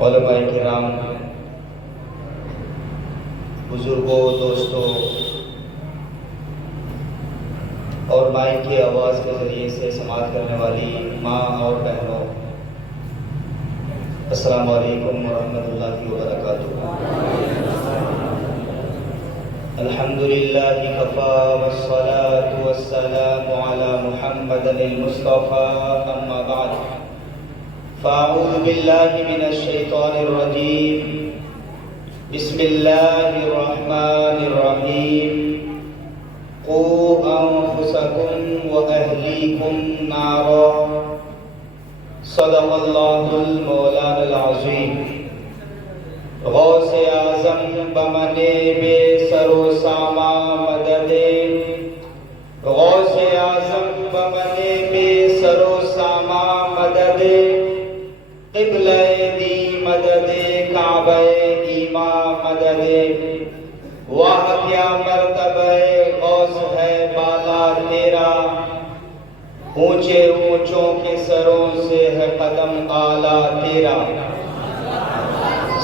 علماء کرام، بزرگوں، دوستوں اور مائک کی آواز کے ذریعے سے سماعت کرنے والی ماں اور بہنوں، السلام علیکم ورحمۃ اللہ وبرکاتہ۔ الحمدللہ کفا والصلاة والسلام علی محمد المصطفى، اما بعد فاعوذ باللہ من الشیطان الرجیم، بسم اللہ الرحمن الرحیم۔ قوا انفسکم واہلیکم نارا، صدق اللہ المولانا العظیم۔ غوث اعظم بمنے بے سر و ساما مدد، غوث اعظم بمنے بے سر و ساما مدد، قبلہ دی مدد کعبہ ایماں مدد۔ واہ کیا مرتبہ غوث ہے بالا تیرا، اونچے اونچوں کے سروں سے ہے قدم اعلیٰ تیرا۔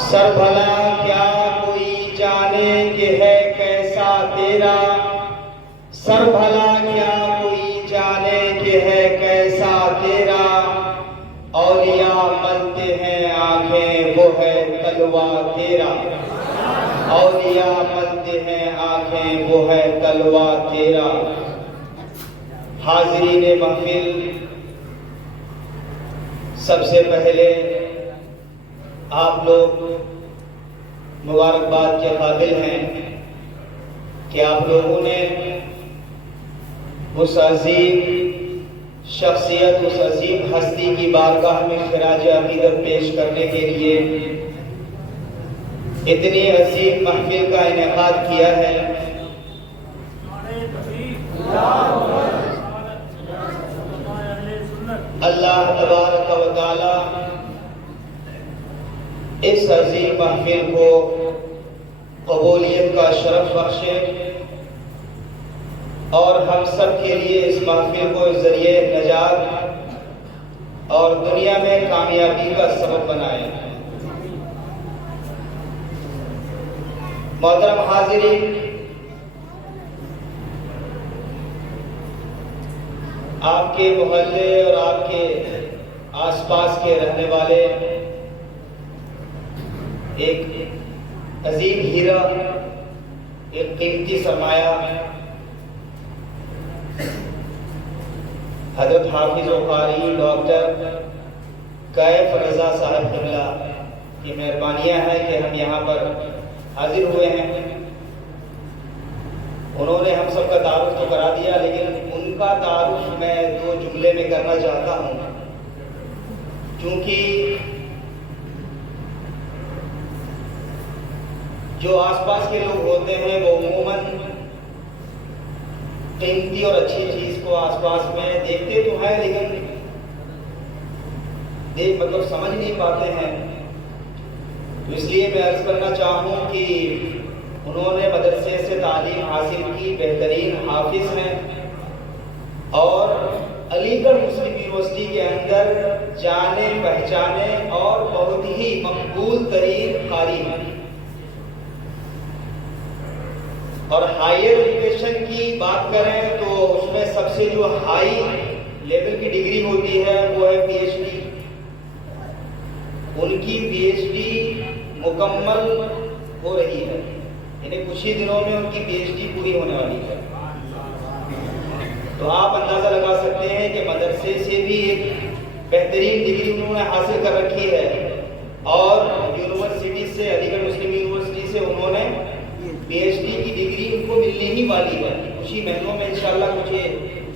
سر بھلا کیا کوئی جانے کہ ہے کیسا تیرا، سر بھلا کیا کوئی جانے کہ ہے کیسا تیرا۔ اولیاء ملتے ہیں آنکھیں وہ ہے تلوہ تیرا، اولیاء ملتے ہیں آنکھیں وہ ہے تلوہ تیرا۔ حاضرین محفل، سب سے پہلے آپ لوگ مبارکباد کے قابل ہیں کہ آپ لوگوں نے اس عظیم شخصیت، اس عظیم ہستی کی بارگاہ میں خراج عقیدت پیش کرنے کے لیے اتنی عظیم محفل کا انعقاد کیا ہے۔ اللہ تبارک و تعالی اس عظیم محفل کو قبولیت کا شرف بخشے اور ہم سب کے لیے اس محفل کو ذریعہ نجات اور دنیا میں کامیابی کا سبب بنائے۔ محترم حاضرین، آپ کے محلے اور آپ کے آس پاس کے رہنے والے ایک عظیم ہیرا، ایک قیمتی سرمایہ حضرت حافظ و قاری ڈاکٹر کیف رضا صاحب قبلہ کی مہربانیاں ہیں کہ ہم یہاں پر حاضر ہوئے ہیں۔ انہوں نے ہم سب کا تعارف تو کرا دیا، لیکن ان کا تعارف میں دو جملے میں کرنا چاہتا ہوں، کیونکہ جو آس پاس کے لوگ ہوتے ہیں وہ عموماً قیمتی اور اچھی چیز کو آس پاس میں دیکھتے تو ہیں، لیکن سمجھ نہیں پاتے ہیں۔ تو اس لیے میں عرض کرنا چاہوں کہ انہوں نے مدرسے سے تعلیم حاصل کی، بہترین حافظ ہیں اور علی گڑھ مسلم یونیورسٹی کے اندر جانے پہچانے اور بہت ہی مقبول ترین قاری ہیں۔ اور ہائر ایجوکیشن کی بات کریں تو اس میں سب سے جو ہائی لیول کی ڈگری ہوتی ہے وہ ہے پی ایچ ڈی۔ ان کی پی ایچ ڈی مکمل ہو رہی ہے، یعنی کچھ ہی دنوں میں ان کی پی ایچ ڈی پوری ہونے والی ہے۔ تو آپ اندازہ لگا سکتے ہیں کہ مدرسے سے بھی ایک بہترین ڈگری انہوں نے حاصل کر رکھی ہے، اور یونیورسٹی سے، علی گڑھ مسلم یونیورسٹی سے انہوں نے پی ایچ ڈی کی ڈگری ان کو ملنے ہی والی ہے۔ کچھ ہی مہینوں میں انشاءاللہ کچھ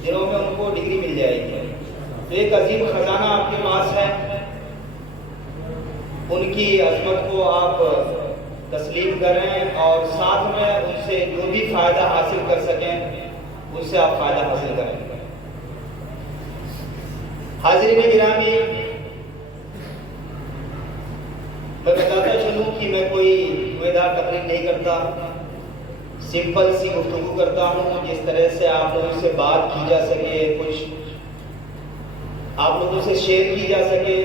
دنوں میں ان کو ڈگری مل جائے گی۔ تو ایک عظیم خزانہ آپ کے پاس ہے، ان کی عظمت کو آپ تسلیم کریں اور ساتھ میں ان سے جو بھی فائدہ حاصل کر سکیں ان سے آپ فائدہ حاصل کریں۔ حاضرین گرامی، میں بتاتا چلوں کہ میں کوئی دار تقریر نہیں کرتا، سمپل سی گفتگو کرتا ہوں جس طرح سے آپ لوگوں سے بات کی جا سکے، کچھ آپ لوگوں سے شیئر کی جا سکے۔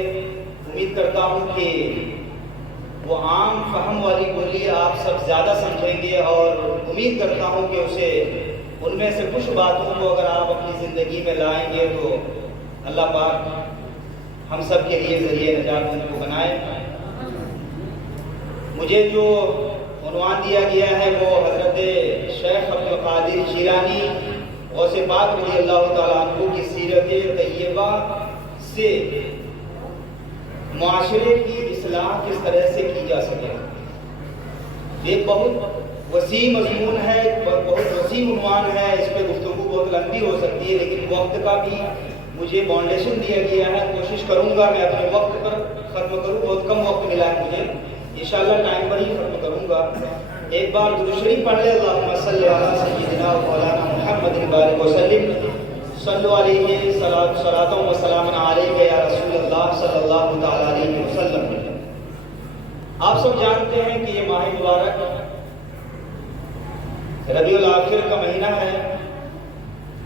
امید کرتا ہوں کہ وہ عام فہم والی بولی آپ سب زیادہ سمجھیں گے، اور امید کرتا ہوں کہ اسے ان میں سے کچھ باتوں کو اگر آپ اپنی زندگی میں لائیں گے تو اللہ پاک ہم سب کے لیے ذریعہ نجات ان کو بنائے۔ مجھے جو عنوان دیا گیا ہے وہ حضرت شیخ عبدالقادر جیلانی غوث پاک رضی اللہ تعالیٰ عنہ کی سیرت طیبہ سے معاشرے کی اصلاح کس طرح سے کی جا سکے۔ ایک بہت وسیع مضمون ہے، بہت وسیع عنوان ہے، اس پہ گفتگو بہت لمبی ہو سکتی ہے، لیکن وقت کا بھی مجھے باؤنڈیشن دیا گیا ہے۔ کوشش کروں گا میں اپنے وقت پر ختم کروں، بہت کم وقت ملا ہے مجھے، انشاءاللہ ٹائم پر ہی ختم کروں گا۔ ایک بار درود شریف پڑھ لے، اللہم صلی علی سیدنا و مولانا محمد بارک وسلم، صلو علیہ صلاۃ و سلام علیک یا رسول اللہ صلی اللہ تعالی علیہ وسلم۔ آپ سب جانتے ہیں کہ یہ ماہ مبارک ربیع الاخر کا مہینہ ہے،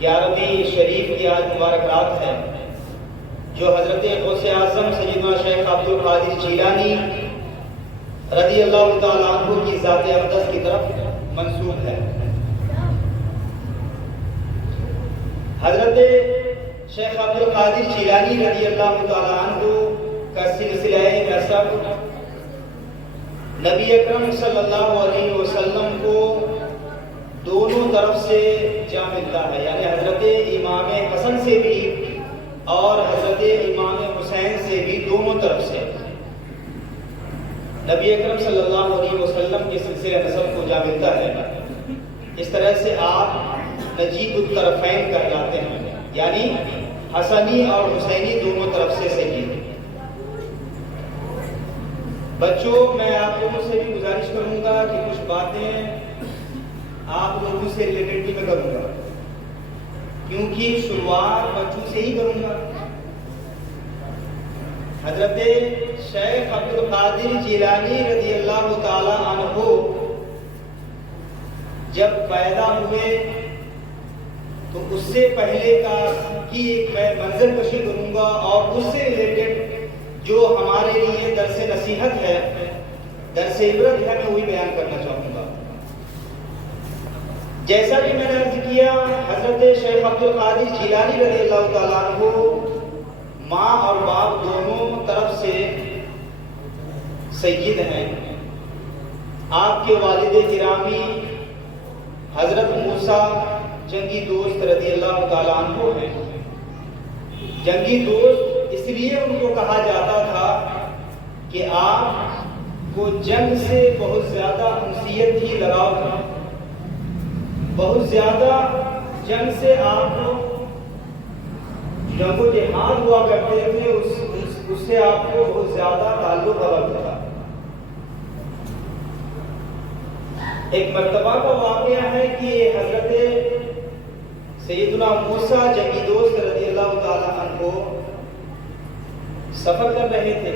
11ویں شریف کی آج مبارک رات ہے، جو حضرت غوث اعظم سیدنا شیخ عبدالقادر جیلانی رضی اللہ تعالیٰ عنہ کی ذات اقدس کی طرف منسوب ہے۔ حضرت شیخ عبدالقادر جیلانی رضی اللہ تعالیٰ عنہ کا سلسلہ نسب نبی اکرم صلی اللہ علیہ وسلم کو دونوں طرف سے جا ملتا ہے، یعنی حضرت امام حسن سے بھی اور حضرت امام حسین سے بھی، دونوں طرف سے نبی اکرم صلی اللہ علیہ وسلم کے سلسلہ نسب کو جا ملتا ہے۔ اس طرح سے آپ نجیب الطرفین کہلاتے ہیں، یعنی حسنی اور حسینی دونوں طرف سے صحیح۔ بچوں، میں آپ لوگوں سے بھی گزارش کروں گا کہ کچھ باتیں آپ لوگوں سے ریلیٹڈ بھی میں کروں گا، کیونکہ شروعات بچوں سے ہی کروں گا۔ حضرت شیخ عبدالقادر جیلانی رضی اللہ تعالی عنہ جب پیدا ہوئے تو اس سے پہلے کی ایک میں منظر کشی کروں گا، اور اس سے ریلیٹڈ جو ہمارے لیے درس نصیحت ہے، درس عبرت ہے، میں وہی بیان کرنا چاہوں گا۔ جیسا کہ میں نے عرض کیا، حضرت شیخ عبدالقادر جیلانی رضی اللہ تعالیٰ عنہ ماں اور باپ دونوں طرف سے سید ہیں۔ آپ کے والد گرامی حضرت موسیٰ جنگی دوست رضی اللہ تعالیٰ عنہ ہیں۔ جنگی دوست اس لیے ان کو کہا جاتا تھا کہ آپ کو جنگ سے بہت زیادہ انسیت تھی، لگاؤ تھا، بہت زیادہ جنگ سے آپ کو جنگ و جہاد ہوا کرتے تھے، اس سے آپ کو بہت زیادہ تعلق رکھتا تھا۔ ایک مرتبہ کا واقعہ ہے کہ حضرت سیدنا موسیٰ جنگی دوست رضی اللہ تعالیٰ عنہ سفر کر رہے تھے۔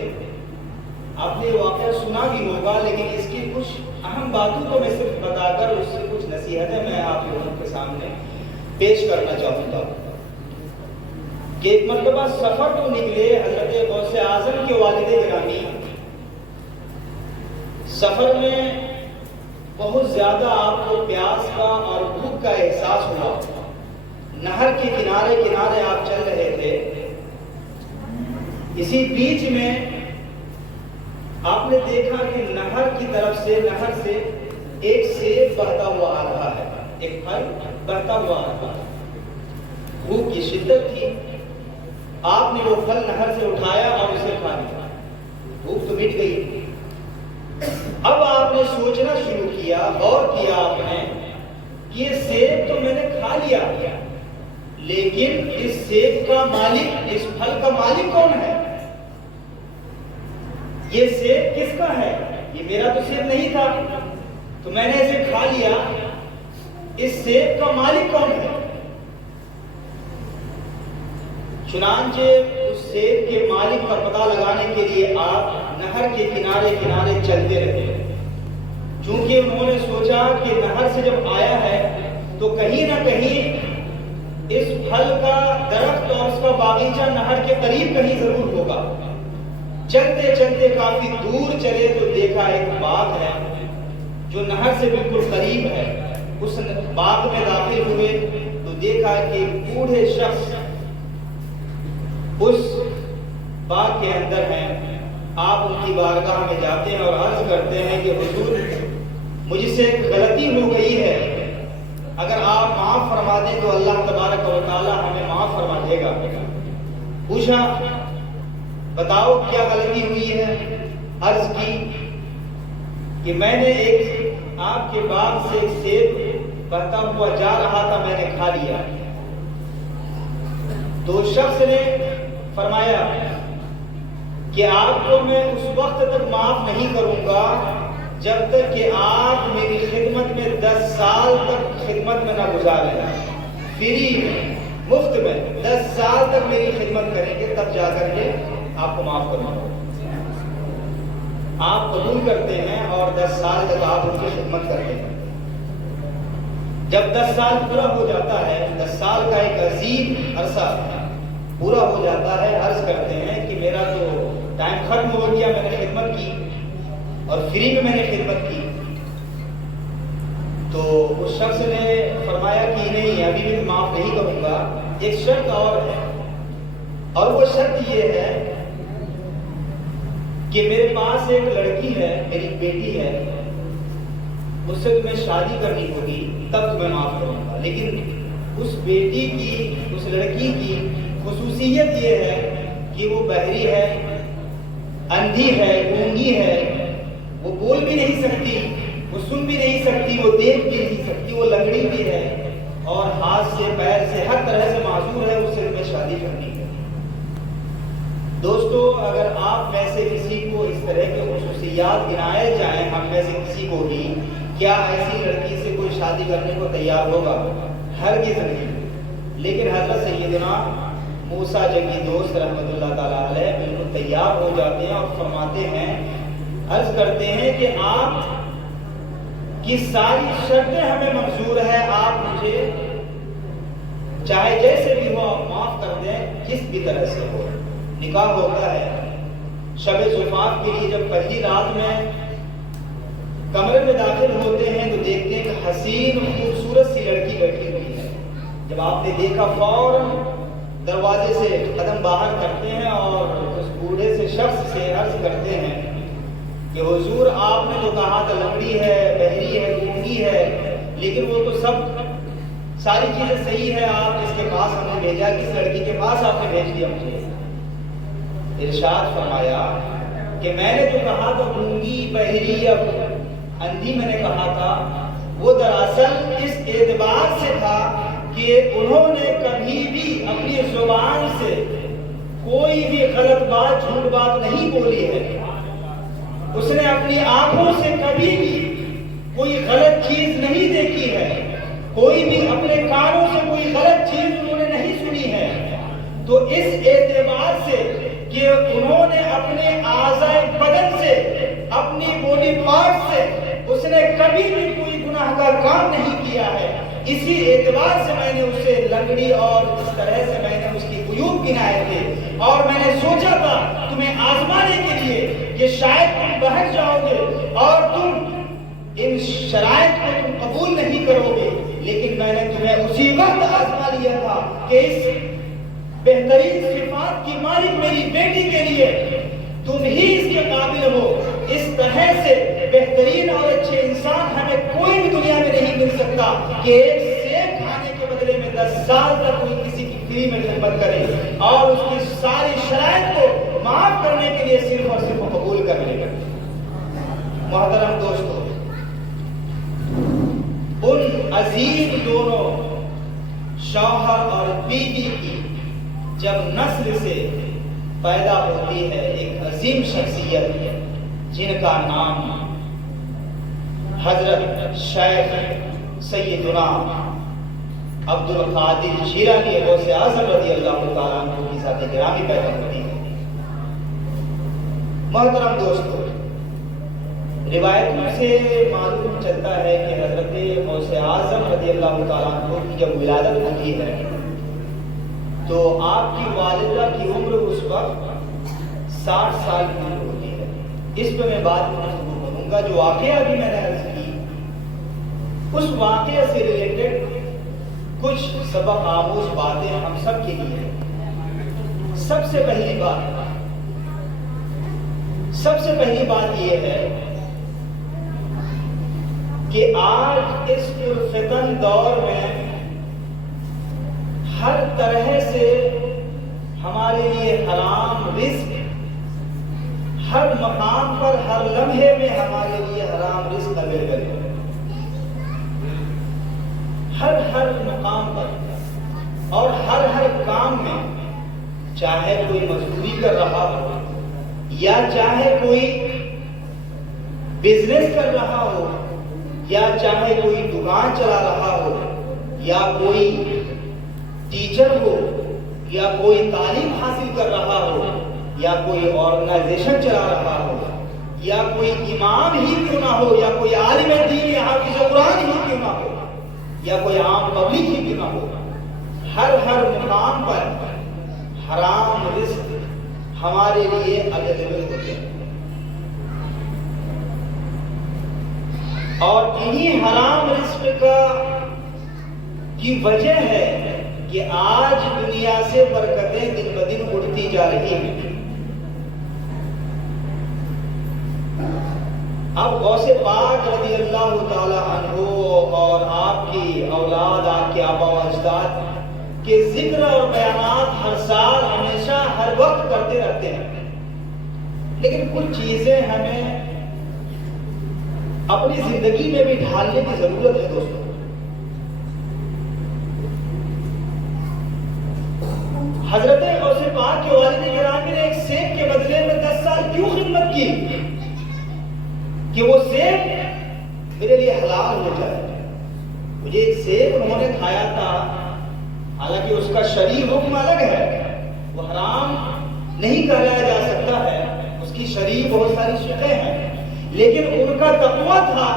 آپ نے واقعہ سنا بھی ہوگا، لیکن اس کی کچھ اہم باتوں کو میں صرف بتا کر اس سے کچھ نصیحتیں میں آپ لوگوں کے سامنے پیش کرنا چاہوں گا کہ ایک مرتبہ سفر تو نکلے حضرت غوث اعظم کے والد گرامی، سفر میں بہت زیادہ آپ کو پیاس کا اور بھوک کا احساس ہوا۔ نہر کے کنارے کنارے آپ چل رہے تھے، اسی بیچ میں آپ نے دیکھا کہ نہر کی طرف سے، نہر سے ایک سیب بہتا ہوا آ رہا ہے، ایک پھل بہتا ہوا آ رہا ہے۔ بھوک کی شدت تھی، آپ نے وہ پھل نہر سے اٹھایا اور اسے کھا لیا، بھوک تو مٹ گئی۔ اب آپ نے سوچنا شروع کیا، غور کیا آپ نے کہ یہ سیب تو میں نے کھا لیا، لیکن اس سیب کا مالک، اس پھل کا مالک کون ہے؟ یہ سیب کس کا ہے؟ یہ میرا تو سیب نہیں تھا، تو میں نے اسے کھا لیا، اس سیب کا مالک کون ہے؟ چنانچہ اس سیب کے مالک کا پتہ لگانے کے لیے آپ نہر کے کنارے کنارے چلتے رہے، چونکہ انہوں نے سوچا کہ نہر سے جب آیا ہے تو کہیں نہ کہیں اس پھل کا درخت اور اس کا باغیچہ نہر کے قریب کہیں ضرور ہوگا۔ چلتے چلتے کافی دور چلے تو دیکھا ایک باغ ہے جو نہر سے بالکل قریب ہے. اس باغ میں داخل ہوئے تو دیکھا کہ ایک بوڑھے شخص اس باغ کے اندر ہیں. آپ ان کی بارگاہ میں جاتے ہیں اور عرض کرتے ہیں کہ حضور مجھ سے ایک غلطی ہو گئی ہے، اگر آپ معاف فرما دیں تو اللہ تبارک و تعالی ہمیں معاف فرما دے گا. پوچھا بتاؤ کیا غلطی ہوئی ہے؟ عرض کی کہ میں نے ایک آپ کے باغ سے ایک سیب بہتا ہوا جا رہا تھا، میں نے کھا لیا. تو شخص نے فرمایا کہ آپ کو میں اس وقت تک معاف نہیں کروں گا جب تک کہ آپ میری خدمت میں 10 سال تک خدمت میں نہ گزاریں. فری میں، مفت میں 10 سال تک میری خدمت کریں گے، تب جا کر کے آپ کو معاف کروں گا. آپ قبول کرتے ہیں اور 10 سال تک آپ ان کی خدمت کرتے ہیں. جب 10 سال پورا ہو جاتا ہے، 10 سال کا ایک عظیم عرصہ پورا ہو جاتا ہے، عرض کرتے ہیں کہ میرا تو ٹائم ختم ہو گیا، میں نے خدمت کی اور فری میں نے خدمت کی. تو اس شخص نے فرمایا کہ نہیں، ابھی بھی معاف نہیں کروں گا، ایک شرط اور ہے. اور وہ شرط یہ ہے کہ میرے پاس ایک لڑکی ہے، میری بیٹی ہے، اس سے تمہیں شادی کرنی ہوگی تب تمہیں معاف کروں گا. لیکن اس بیٹی کی، اس لڑکی کی خصوصیت یہ ہے کہ وہ بہری ہے، اندھی ہے، گونگی ہے، وہ بول بھی نہیں سکتی، وہ سن بھی نہیں سکتی، وہ دیکھ بھی نہیں سکتی، وہ لنگڑی بھی ہے اور ہاتھ سے پیر سے ہر طرح سے معذور ہے. اس سے تمہیں شادی کرنی ہے. دوستو، اگر آپ میں سے کسی کو اس طرح کے خصوصیات گنائے جائیں، ہم میں سے کسی کو بھی، کیا ایسی لڑکی سے کوئی شادی کرنے کو تیار ہوگا؟ ہرگز نہیں. لیکن حضرت سیدنا موسیٰ جنگی دوست رحمت اللہ تعالیٰ علیہ بالکل تیار ہو جاتے ہیں اور فرماتے ہیں، عرض کرتے ہیں کہ آپ کی ساری شرطیں ہمیں منظور ہے، آپ مجھے چاہے جیسے بھی ہو آپ معاف کر دیں، جس بھی طرح سے ہو. نکاح ہوتا ہے. شب زفاف کے لیے جب پہلی رات میں کمرے میں داخل ہوتے ہیں تو دیکھتے ہیں کہ حسین خوبصورت سی لڑکی بیٹھی ہوئی ہے. جب آپ نے دیکھا فوراً دروازے سے قدم باہر کرتے ہیں اور اس بوڑھے سے شخص سے عرض کرتے ہیں کہ حضور آپ نے جو کہا تھا لنگڑی ہے، بہری ہے، گونگی ہے، لیکن وہ تو سب ساری چیزیں صحیح ہے، آپ اس کے پاس ہم نے بھیجا، کس لڑکی کے پاس آپ نے بھیج دیا مجھے؟ ارشاد فرمایا کہ میں نے جو کہا تھا گونگی، بہری یا اندھی میں نے کہا تھا، وہ دراصل اس اعتبار سے تھا کہ انہوں نے کبھی بھی اپنی زبان سے کوئی بھی غلط بات، جھوٹ بات نہیں بولی ہے. اس نے اپنی آنکھوں سے کبھی بھی کوئی غلط چیز نہیں دیکھی ہے، کوئی بھی اپنے کانوں سے کوئی غلط چیز انہوں نے نہیں سنی ہے. تو اس اعتبار سے کہ انہوں نے اپنے اعضائے بدن سے، اپنی باڈی پارٹ سے اس نے کبھی بھی کوئی گناہ کا کام نہیں کیا ہے، اسی اعتبار سے میں نے اسے لنگڑی اور اس طرح سے میں نے اس کی عیوب گنائے تھے. اور میں نے سوچا تھا تمہیں آزمانے کے لیے کہ شاید تم بہک جاؤ گے اور تم ان شرائط کو تم قبول نہیں کرو گے. لیکن میں نے تمہیں اسی وقت آزما لیا تھا کہ اس بہترین صفات کی مالک میری بیٹی کے لیے تم ہی اس کے قابل ہو. اس طرح سے بہترین اور اچھے انسان ہمیں کوئی بھی دنیا میں نہیں مل سکتا کہ ایک سیب کھانے کے بدلے میں 10 سال تک کوئی کسی کی فری میں خدمت کرے اور اس کی ساری شرائط کو معاف کرنے کے لیے صرف اور صرف قبول کر لے گا. محترم دوستو، ان عظیم دونوں شوہر اور بیوی کی جب نسل سے پیدا ہوتی ہے ایک عظیم شخصیت جن کا نام حضرت شیخ سیدنا عبد القادر جیلانی غوث اعظم رضی اللہ تعالیٰ عنہ کی ذات گرامی پیدا ہوتی ہے. محترم دوستو، روایتوں سے معلوم چلتا ہے کہ حضرت غوث اعظم رضی اللہ تعالیٰ عنہ کی جب ولادت ہوتی ہے تو آپ کی والدہ کی عمر اس وقت 60 سال کی عمر ہوتی ہے. اس پہ میں بات کروں گا. جو واقعہ ابھی میں نے عرض کی اس واقعے سے ریلیٹڈ کچھ سبق آموز باتیں ہم سب کے لیے. سب سے پہلی بات یہ ہے کہ آج اس پرفتن دور میں ہر طرح سے ہمارے لیے حرام رزق، ہر مقام پر ہر لمحے میں ہمارے لیے حرام رزق اویلیبل ہے. ہر مقام پر اور ہر کام میں، چاہے کوئی مزدوری کر رہا ہو یا چاہے کوئی بزنس کر رہا ہو یا چاہے کوئی دکان چلا رہا ہو یا کوئی ٹیچر ہو یا کوئی تعلیم حاصل کر رہا ہو یا کوئی آرگنائزیشن چلا رہا ہو یا کوئی امام ہی کیوں نہ ہو یا کوئی عالم دین یا حافظ قرآن ہی کیوں نہ ہو یا کوئی عام پبلک ہی کیوں نہ ہو، ہر مقام پر حرام رزق ہمارے لیے اویلیبل ہوتے ہیں. اور انہی حرام رزق کی وجہ ہے کہ آج دنیا سے برکتیں دن بدن اڑتی جا رہی ہیں. اب غوث پاک رضی اللہ تعالی عنہ اور آپ کی اولاد، آپ کے آبا و اجداد کے ذکر اور بیانات ہر سال ہمیشہ ہر وقت کرتے رہتے ہیں، لیکن کچھ چیزیں ہمیں اپنی زندگی میں بھی ڈھالنے کی ضرورت ہے. دوستوں، حضرت غوث پاک کے والد گرامی نے ایک سیب کے بدلے میں 10 سال کیوں خدمت کی کہ وہ سیب میرے لیے حلال ہو جائے. مجھے ایک سیب انہوں نے کھایا تھا، حالانکہ اس کا شرعی حکم الگ ہے، وہ حرام نہیں کہلایا جا سکتا ہے، اس کی شرعی بہت ساری شکیں ہیں، لیکن ان کا تقویٰ تھا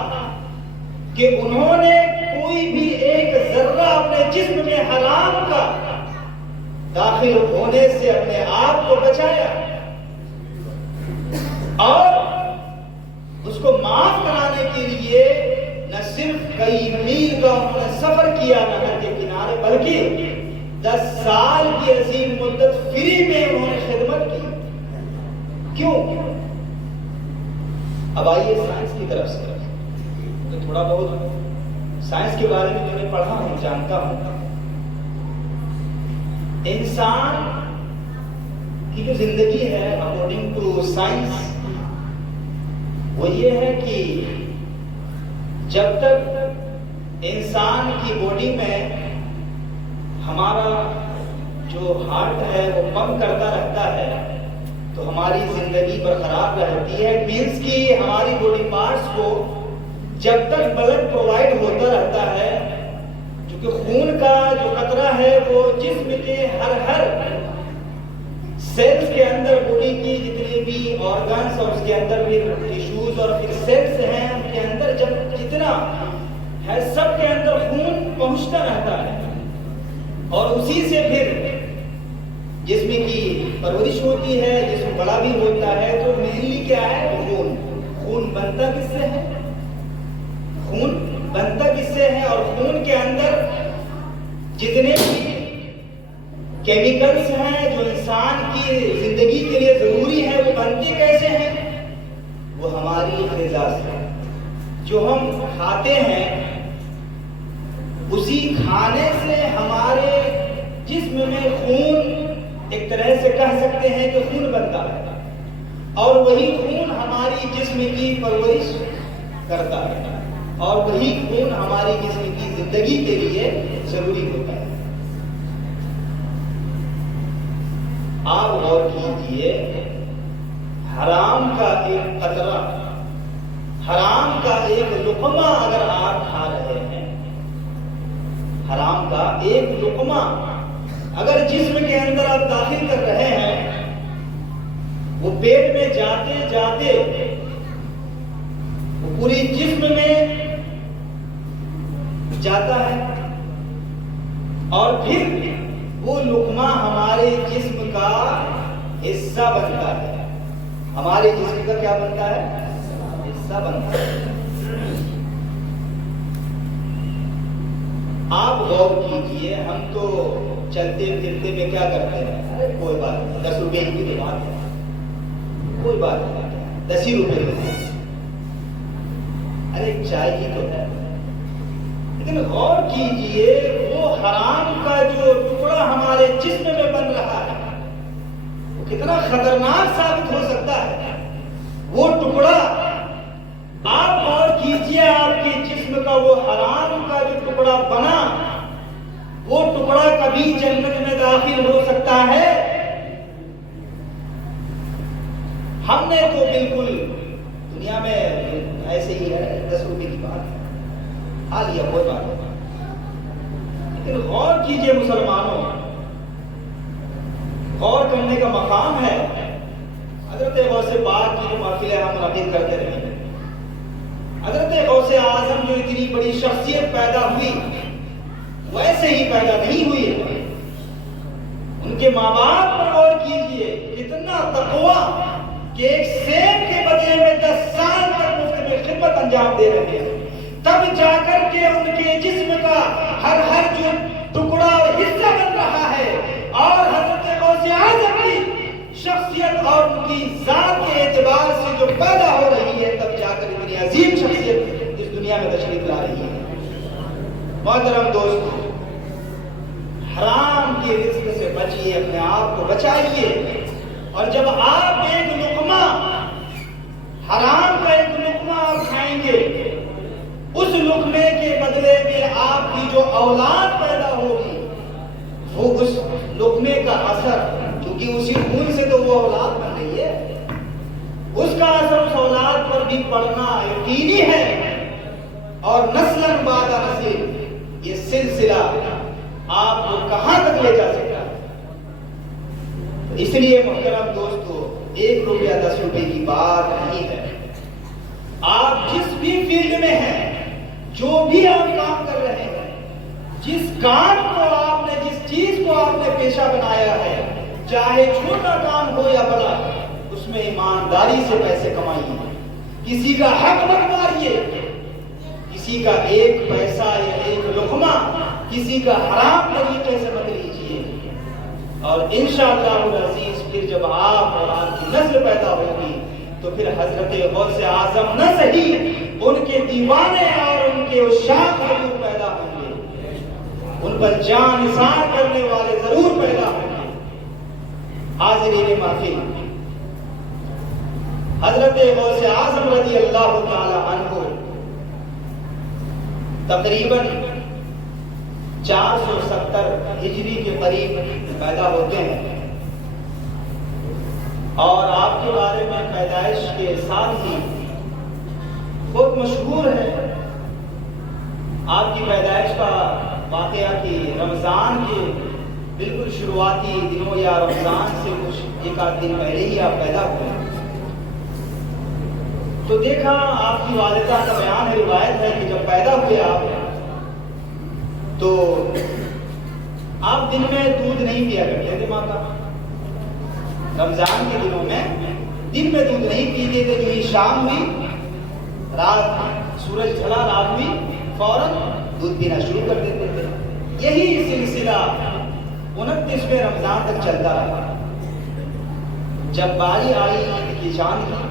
کہ انہوں نے کوئی بھی ایک ذرہ اپنے جسم میں حرام کا داخل ہونے سے اپنے آپ کو بچایا اور اس کو معاف کرانے کے لیے نہ صرف کئی میل کا انہوں نے سفر کیا نہر کے کنارے، بلکہ 10 سال کی عظیم مدت فری میں انہوں نے خدمت کی. کیوں؟ اب آئیے سائنس کی طرف سے. تو تھوڑا بہت سائنس کے بارے میں میں نے پڑھا ہوں، جانتا ہوں. انسان کی جو زندگی ہے اکارڈنگ ٹو سائنس وہ یہ ہے کہ جب تک انسان کی باڈی میں ہمارا جو ہارٹ ہے وہ پمپ کرتا رہتا ہے تو ہماری زندگی برقرار رہتی ہے. مینس کی ہماری باڈی پارٹس کو جب تک بلڈ پرووائڈ ہوتا رہتا ہے، کیونکہ خون کا جو قطرہ ہے وہ جسم کے ہر سیلز کے اندر، باڈی کی جتنے بھی آرگنز اور اس کے اندر بھی ٹیشوز اور پھر سیلز ہیں ان کے اندر جب جتنا ہے سب کے اندر خون پہنچتا رہتا ہے اور اسی سے پھر جسم کی پرورش ہوتی ہے، جسم بڑا بھی ہوتا ہے. تو مینلی کیا ہے؟ خون بنتا کس سے ہے؟ خون بنتا کس سے ہے؟ اور خون کے اندر جتنے بھی کیمیکلز ہیں جو انسان کی زندگی کے لیے ضروری ہے وہ بنتے کیسے ہیں؟ وہ ہماری غذا سے. جو ہم کھاتے ہیں اسی کھانے سے ہمارے جسم میں خون، ایک طرح سے کہہ سکتے ہیں کہ خون بنتا ہے اور وہی خون ہماری جسم کی پرورش کرتا ہے اور وہی خون ہماری جسم کی زندگی کے لیے ضروری ہوتا ہے. آپ غور کیجئے، حرام کا ایک قطرہ، حرام کا ایک لقمہ اگر آپ کھا رہے ہیں، حرام کا ایک لقمہ اگر جسم کے اندر آپ داخل کر رہے ہیں، وہ پیٹ میں جاتے جاتے وہ پوری جسم میں جاتا ہے اور پھر وہ لقمہ ہمارے جسم کا حصہ بنتا ہے. ہمارے جسم کا کیا بنتا ہے؟ حصہ بنتا ہے۔ آپ غور کیجئے، ہم تو چلتے پھرتے میں کیا کرتے ہیں؟ ارے کوئی بات نہیں، 10 روپے کی تو بات ہے، کوئی بات نہیں، 10 ہی روپے دیتے ہیں، ارے چائے کی تو ہے۔ لیکن غور کیجئے، وہ حرام کا جو ٹکڑا ہمارے جسم میں بن رہا ہے وہ کتنا خطرناک ثابت ہو سکتا ہے۔ وہ ٹکڑا آپ غور کیجئے، آپ کے جسم کا وہ حرام کا جو ٹکڑا بنا، وہ ٹکڑا کبھی جنت میں داخل ہو سکتا ہے؟ ہم نے تو بالکل دنیا میں ایسے ہی ہے، 10 روپے کی بات ہے، کھا لیا کوئی بات نہیں۔ لیکن غور کیجئے مسلمانوں، غور کرنے کا مقام ہے۔ حضرت غوث پاک کی جو محفلیں ہم منعقد کرتے رہے ہیں، حضرت غوث اعظم جو اتنی بڑی شخصیت پیدا ہوئی ویسے ہی پیدا نہیں ہوئی ہے۔ ان کے ماں باپ پر غور کیجئے، کتنا تقویٰ کہ ایک سیب کے بدلے میں 10 سال تک مفت میں خدمت انجام دے رہے ہیں، تب جا کر کے ان کے جسم کا ہر جو ٹکڑا اور حصہ بن رہا ہے، اور حضرت غوث اعظم کی شخصیت اور ان کی ذات کے اعتبار سے جو پیدا ہو رہی ہے، تب جا کر اتنی عظیم شخصیت اس دنیا میں تشریف لا رہی ہے۔ محترم دوستو، حرام کے رزق سے بچیے، اپنے آپ کو بچائیے، اور جب آپ ایک لقمہ حرام کا ایک لقمہ آپ کھائیں گے، اس لقمے کے بدلے میں آپ کی جو اولاد پیدا ہوگی، وہ اس لقمے کا اثر، کیونکہ اسی خون سے تو وہ اولاد بن رہی ہے، اس کا اثر اس اولاد پر بھی پڑنا یقینی ہے، اور نسلاً بعد نسل یہ سلسلہ آپ کو کہاں تک لے جا سکتا ہے۔ اس لیے محترم دوستو، 1 روپیہ 10 روپے کی بات نہیں ہے۔ آپ جس بھی فیلڈ میں ہیں، جو بھی آپ کام کر رہے ہیں، جس کام کو آپ نے، جس چیز کو آپ نے پیشہ بنایا ہے، چاہے چھوٹا کام ہو یا بڑا، اس میں ایمانداری سے پیسے کمائیے، کسی کا حق مت ماریے، کسی کا ایک پیسہ یا ایک لقمہ کسی کا حرام طریقے سے مت لیجیے، اور انشاءاللہ العزیز پھر جب آپ اور آپ کی نسل پیدا ہوگی تو پھر حضرت غوث اعظم نہ صحیح، ان کے دیوانے اور ان کے عشاق ضرور پیدا ہوں گے، ان پر جان نثار کرنے والے ضرور پیدا ہوں گے۔ حاضرین محفل، حضرت غوث اعظم رضی اللہ تعالی عنہ تقریباً 470 ہجری کے قریب پیدا ہوتے ہیں، اور آپ کے بارے میں پیدائش کے ساتھ ہی بہت مشہور ہے۔ آپ کی پیدائش کا واقعہ کہ رمضان کے بالکل شروعاتی دنوں یا رمضان سے کچھ 1 دن پہلے ہی آپ پیدا ہوئے، تو دیکھا آپ کی والدہ کا بیان ہے، روایت ہے کہ جب پیدا ہوئے آپ تو آپ دن میں دودھ نہیں پیا کرتے تھے ماں کا۔ رمضان کے دنوں میں دن میں دودھ نہیں پیتے تھے، جو ہی شام ہوئی، رات سورج ڈھلا، رات ہوئی، فوراً دودھ پینا شروع کر دیتے تھے۔ یہی سلسلہ 29ویں رمضان تک چلتا رہا۔ جب باری آئی عید کی چاند کی،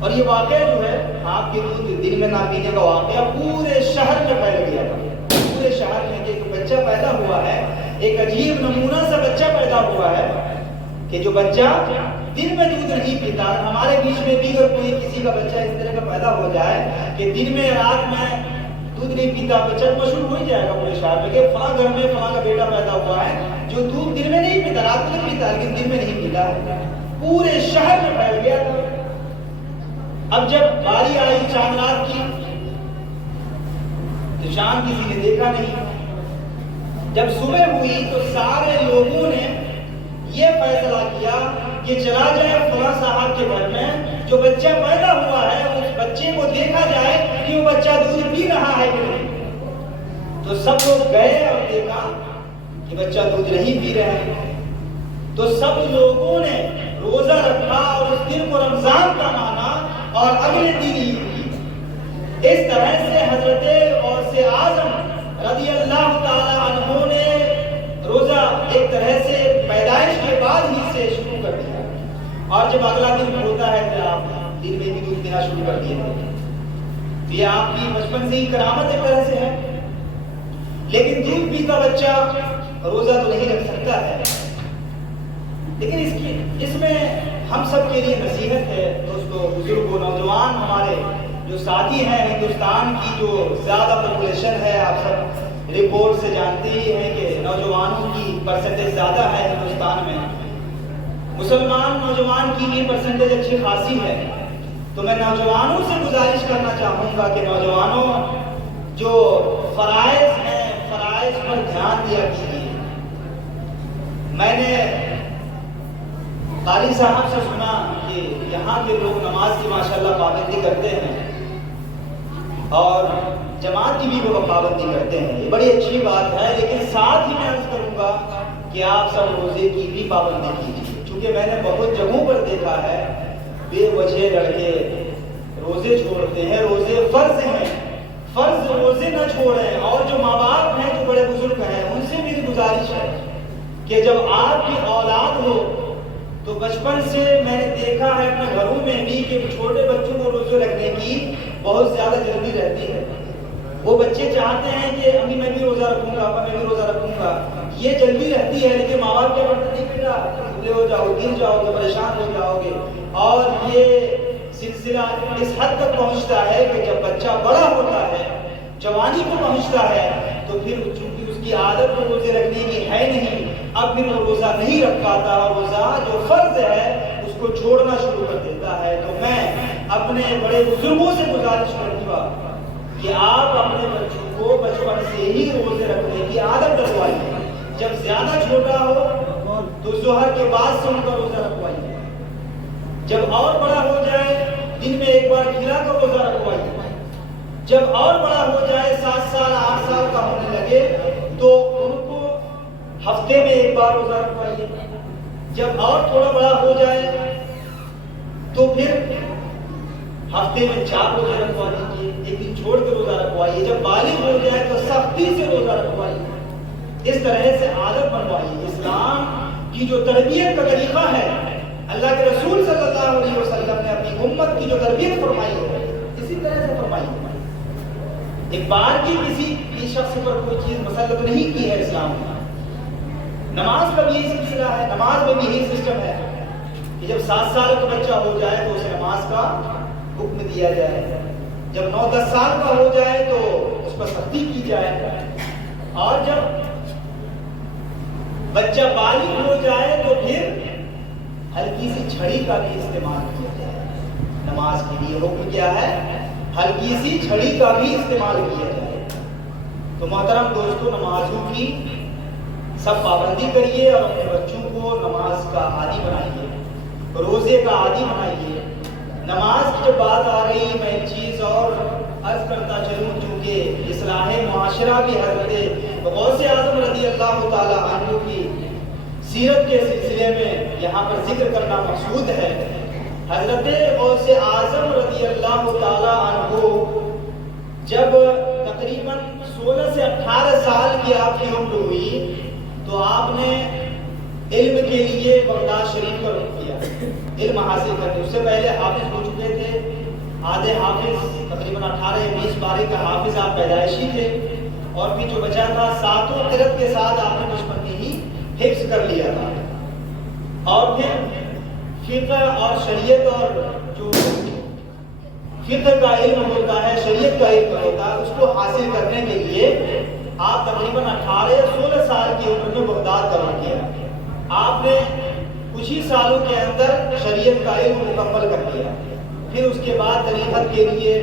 اور یہ واقعہ جو ہے آپ کے دودھ دن میں نہ پینے کا واقعہ پورے شہر میں پھیل گیا تھا۔ پورے شہر میں ایک بچہ پیدا ہوا ہے، ایک عجیب نمونہ سا بچہ پیدا ہوا ہے کہ جو بچہ دن میں دودھ نہیں پیتا۔ ہمارے بیچ میں بھی اگر کوئی کسی کا بچہ اس طرح کا پیدا ہو جائے کہ دن میں رات میں دودھ نہیں پیتا، بچہ مشہور ہو ہی جائے گا پورے شہر میں کہ فلاں گھر میں فلاں کا بیٹا پیدا ہوا ہے جو دودھ دن میں نہیں پیتا، رات میں پیتا لیکن دن میں نہیں پیتا۔ پورے شہر میں پھیل گیا تھا۔ اب جب باری آئی چاند رات کی تو چاند کسی نے دیکھا نہیں۔ جب صبح ہوئی تو سارے لوگوں نے یہ فیصلہ کیا کہ چلا جائے فلاں صاحب کے گھر میں، جو بچہ پیدا ہوا ہے اس بچے کو دیکھا جائے کہ وہ بچہ دودھ پی رہا ہے کہ نہیں۔ تو سب لوگ گئے اور دیکھا کہ بچہ دودھ نہیں پی رہا ہے۔ تو سب لوگوں نے روزہ رکھا اور اس دن کو رمضان کا مانا اور اگلے دن عید کی۔ اس طرح سے حضرت غوث اعظم رضی اللہ تعالی عنہ نے روزہ ایک طرح سے پیدائش کے بعد ہی سے شروع کر دیا، اور جب اگلا دن ہوتا ہے تو آپ دن میں بھی دودھ پینا شروع کر دیے تھے۔ یہ آپ کی بچپن سے ہی کرامت ایک طرح سے ہے، لیکن دودھ پیتا بچہ روزہ تو نہیں رکھ سکتا ہے۔ لیکن اس میں ہم سب کے لیے نصیحت ہے دوستو، بزرگوں، نوجوان، ہمارے جو ساتھی ہیں، ہندوستان کی جو زیادہ پاپولیشن ہے، آپ سب رپورٹ سے جانتے ہی ہیں کہ نوجوانوں کی پرسنٹیج زیادہ ہے ہندوستان میں، مسلمان نوجوان کی بھی پرسنٹیج اچھی خاصی ہے۔ تو میں نوجوانوں سے گزارش کرنا چاہوں گا کہ نوجوانوں جو فرائض ہیں، فرائض پر دھیان دیا کیجیے۔ میں نے قاری صاحب سے سنا کہ یہاں کے لوگ نماز کی ماشاءاللہ پابندی کرتے ہیں اور جماعت کی بھی وہ پابندی کرتے ہیں، یہ بڑی اچھی بات ہے، لیکن ساتھ ہی میں عرض کروں گا کہ آپ سب روزے کی بھی پابندی کیجیے، چونکہ میں نے بہت جگہوں پر دیکھا ہے بے وجہ لڑکے روزے چھوڑتے ہیں۔ روزے فرض ہیں، فرض روزے نہ چھوڑیں۔ اور جو ماں باپ ہیں، جو بڑے بزرگ ہیں، ان سے میری گزارش ہے کہ جب آپ کی اولاد ہو تو بچپن سے میں نے دیکھا ہے اپنے گھروں میں بھی کہ چھوٹے بچوں کو روزے رکھنے کی بہت زیادہ جلدی رہتی ہے۔ وہ بچے چاہتے ہیں کہ امی میں بھی روزہ رکھوں گا، ابا میں بھی روزہ رکھوں گا، یہ جلدی رہتی ہے، لیکن ماں باپ کیا کرتے ہیں، نہیں بیٹا بوڑھے ہو جاؤ، گر جاؤ گے، پریشان ہو جاؤ گے۔ اور یہ سلسلہ اس حد تک پہنچتا ہے کہ جب بچہ بڑا ہوتا ہے، جوانی کو پہنچتا ہے، تو پھر چونکہ اس کی عادت کو روزے رکھنے کی ہے نہیں، اب پھر وہ روزہ نہیں رکھ پاتا، اور روزہ جو فرض ہے اس کو چھوڑنا شروع کر دیتا ہے۔ تو میں اپنے بڑے بزرگوں سے گزارش کروں گا کہ آپ اپنے بچوں کو بچپن سے ہی روزے رکھنے کی عادت ڈلوائیے۔ جب زیادہ چھوٹا ہو تو ظہر کے بعد سے ان کا روزہ رکھوائیے، جب اور بڑا ہو جائے دن میں ایک بار کھلا کر روزہ رکھوائیے، جب اور بڑا ہو جائے 7 سال 8 سال کا ہونے لگے تو ان کو ہفتے میں ایک بار روزہ رکھوائیے، جب اور تھوڑا بڑا ہو جائے تو پھر ہفتے میں 4 روزے رکھوا دیجیے، ایک دن چھوڑ کے روزہ رکھوائیے، جب بالغ ہو جائے تو سختی سے روزہ رکھوائیے، اس طرح سے عادت بنوائیے۔ اسلام کی جو تربیت کا طریقہ ہے، اللہ کے رسول صلی اللہ علیہ وسلم نے اپنی امت کی جو تربیت فرمائی ہے اسی طرح سے فرمائی ہے۔ ایک بار کی کسی بھی شخص پر کوئی چیز مسلط نہیں کی ہے اسلام نے۔ نماز کا بھی یہی سلسلہ ہے، نماز میں بھی یہی سسٹم ہے کہ جب 7 سال کا بچہ ہو جائے تو اسے نماز کا حکم دیا جائے، جب 9-10 سال کا ہو جائے تو اس پر سختی کی جائے، اور جب بچہ بالغ ہو جائے تو پھر ہلکی سی چھڑی کا بھی استعمال کیا جائے۔ نماز کے لیے حکم کیا ہے؟ ہلکی سی چھڑی کا بھی استعمال کیا جائے۔ تو محترم دوستو، نمازوں کی سب پابندی کریے اور اپنے بچوں کو نماز کا عادی بنائیے، روزے کا عادی بنائیے۔ نماز کی جب بات آ گئی، میں ایک چیز اور عرض کرتا چلوں، چونکہ اصلاح معاشرہ بھی حضرت غوث اعظم رضی اللہ تعالی عنہ کی سیرت کے سلسلے میں یہاں پر ذکر کرنا مقصود ہے۔ حضرت غوث اعظم رضی اللہ تعالی عنہ جب تقریباً 16 سے 18 سال کی آپ کی عمر ہوئی تو آپ نے علم کے لیے بغداد شریف کا رخ کیا، علم حاصل کرنے۔ اس سے پہلے حافظ ہو چکے تھے، آدھے حافظ، تقریباً 18-20 پارے کا حافظ آپ پیدائشی تھے، اور بھی جو بچا تھا 7 قرات کے ساتھ آپ نے بچپن میں ہی حفظ کر لیا تھا، اور پھر فقہ اور شریعت، اور جو فقہ کا علم ہوتا ہے، شریعت کا علم ہوتا ہے، اس کو حاصل کرنے کے لیے آپ تقریباً 18-16 سال کی عمر میں بغداد کا رخ کیا۔ آپ نے کچھ ہی سالوں کے اندر شریعت کا علم مکمل کر لیا، پھر اس کے بعد طریقت کے لیے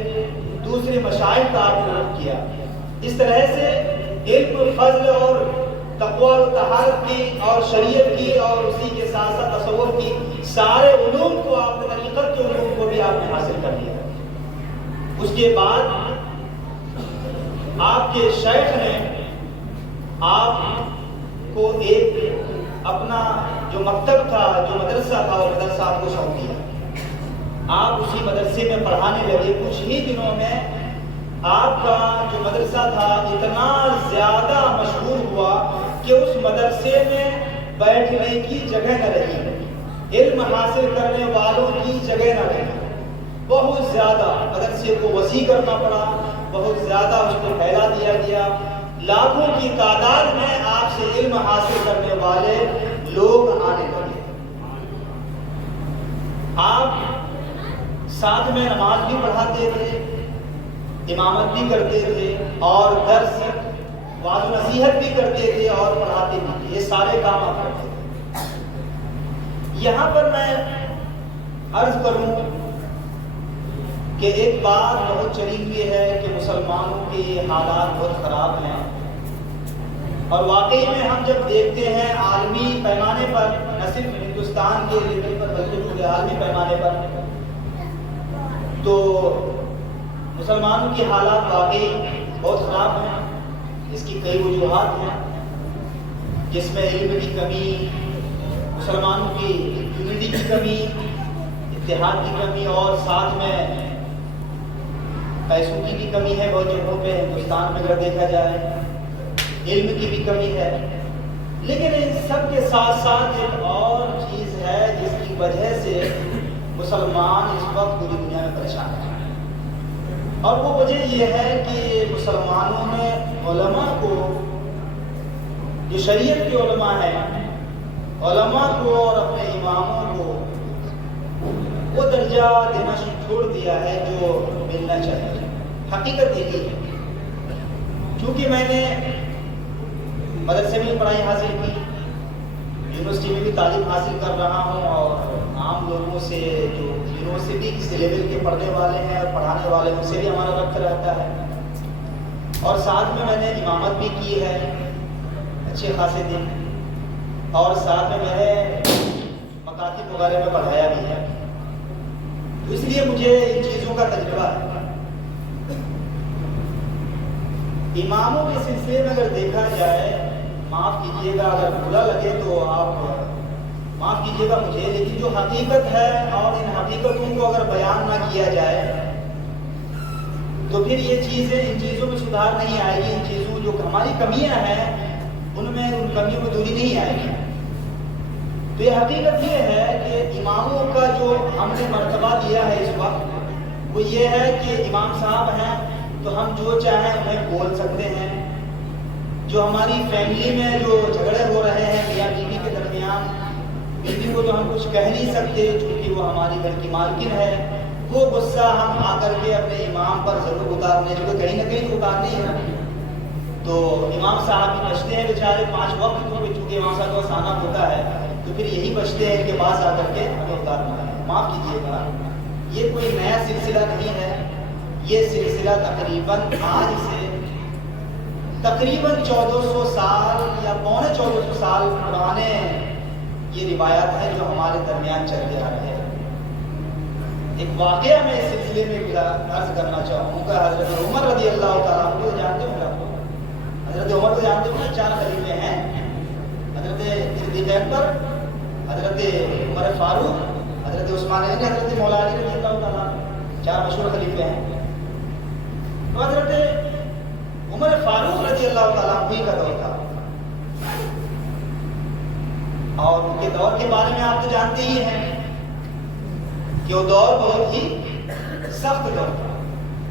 دوسرے مشائخ کا آپ نے رخ کیا۔ اس طرح سے علم، فضل اور تقوی و طہارت کی اور شریعت کی اور اسی کے ساتھ ساتھ تصوف کی سارے علوم کو آپ نے، طریقت کے علوم کو بھی آپ نے حاصل کر لیا۔ اس کے بعد آپ کے شیخ نے آپ کو ایک اپنا جو مکتب تھا، جو مدرسہ تھا، وہ مدرسہ آپ کو سونپ دیا، آپ اسی مدرسے میں پڑھانے لگے۔ کچھ ہی دنوں میں آپ کا جو مدرسہ تھا اتنا زیادہ مشہور ہوا کہ اس مدرسے میں بیٹھنے کی جگہ نہ رہی، علم حاصل کرنے والوں کی جگہ نہ رہی۔ بہت زیادہ مدرسے کو وسیع کرنا پڑا، بہت زیادہ اس کو پھیلا دیا گیا، لاکھوں کی تعداد میں آپ سے علم حاصل کرنے والے لوگ آنے لگے۔ آپ ساتھ میں نماز بھی پڑھاتے تھے، امامت بھی کرتے تھے، اور درس وعظ و نصیحت بھی کرتے تھے اور پڑھاتے بھی تھے، یہ سارے کام آپ کرتے تھے۔ یہاں پر میں عرض کروں کہ ایک بات بہت چلی ہوئی ہے کہ مسلمانوں کے حالات بہت خراب ہیں، اور واقعی میں ہم جب دیکھتے ہیں عالمی پیمانے پر، نہ صرف ہندوستان کے لیول پر بلکہ پورے عالمی پیمانے پر، تو مسلمانوں کی حالات واقعی بہت خراب ہیں۔ اس کی کئی وجوہات ہیں، جس میں علم کی کمی، مسلمانوں کی یونٹی کی کمی، اتحاد کی کمی، اور ساتھ میں پیسوں کی بھی کمی ہے۔ بہت جگہوں پہ ہندوستان میں اگر دیکھا جائے علم کی بھی کمی ہے، لیکن ان سب کے ساتھ ساتھ ایک اور چیز ہے جس کی وجہ سے مسلمان اس وقت پوری دنیا میں پریشان ہیں، اور وہ وجہ یہ ہے کہ مسلمانوں نے علماء کو، جو شریعت کے علماء ہیں، علماء کو اور اپنے اماموں کو وہ درجہ دینا چھوڑ دیا ہے جو ملنا چاہیے۔ حقیقت یہی ہے، چونکہ میں نے مدرسے میں پڑھائی حاصل کی، یونیورسٹی میں بھی تعلیم حاصل کر رہا ہوں، اور عام لوگوں سے جو یونیورسٹی کسی لیول کے پڑھنے والے ہیں اور پڑھانے والے ان سے بھی ہمارا ربط رہتا ہے، اور ساتھ میں نے امامت بھی کی ہے اچھے خاصے دن، اور ساتھ میں نے مکاتب وغیرہ میں پڑھایا بھی ہے، تو اس لیے مجھے ان چیزوں کا تجربہ ہے۔ اماموں کے سلسلے میں اگر دیکھا جائے، معاف کیجیے گا اگر برا لگے تو آپ معاف کیجیے گا مجھے، لیکن جو حقیقت ہے اور ان حقیقتوں کو اگر بیان نہ کیا جائے تو پھر یہ چیزیں، ان چیزوں میں سدھار نہیں آئے گی، ان چیزوں جو ہماری کمیاں ہیں ان میں ان کمیوں میں دوری نہیں آئے گی۔ تو یہ حقیقت یہ ہے کہ اماموں کا جو ہم نے مرتبہ دیا ہے اس وقت، وہ یہ ہے کہ امام صاحب ہیں تو ہم جو چاہیں انہیں بول سکتے ہیں، جو ہماری فیملی میں جو جھگڑے ہو رہے ہیں میاں بیوی کے درمیان، بیوی کو تو ہم کچھ کہہ نہیں سکتے چونکہ وہ ہماری گھر کی مالکن ہے، وہ غصہ ہم آ کر کے اپنے امام پر ضرور اتارنے، جو کہیں نہ کہیں تو اتارنی ہے۔ تو امام صاحب بھی بچتے ہیں بیچارے 5 وقت کو، چونکہ امام صاحب کا سانا ہوتا ہے تو پھر یہی بچتے ہیں کہ بعض آ کر کے ہمیں اتارنا ہے۔ معاف کیجیے گا، یہ کوئی نیا سلسلہ نہیں ہے، یہ سلسلہ تقریباً آج سے تقریباً 1400 سال یا پونے 1400 سال پرانے یہ روایات ہیں جو ہمارے درمیان چلتے آ رہے ہیں۔ ایک واقعہ میں اس سلسلے میں عرض کرنا چاہوں گا، حضرت عمر رضی اللہ تعالیٰ عنہ کو جانتے ہوں گے آپ کو، حضرت عمر کو جانتے ہوں گے، 4 خلیفے ہیں، حضرت صدیق اکبر، حضرت عمر فاروق، حضرت عثمان غنی، حضرت مولا علی رضی اللہ تعالیٰ عنہ، 4 مشہور خلیفے ہیں۔ تو حضرت عمر فاروق رضی اللہ تعالیٰ عنہ کا دور تھا، اور ان کے دور کے بارے میں آپ تو جانتے ہی ہیں کہ وہ دور بہت ہی سخت دور تھا،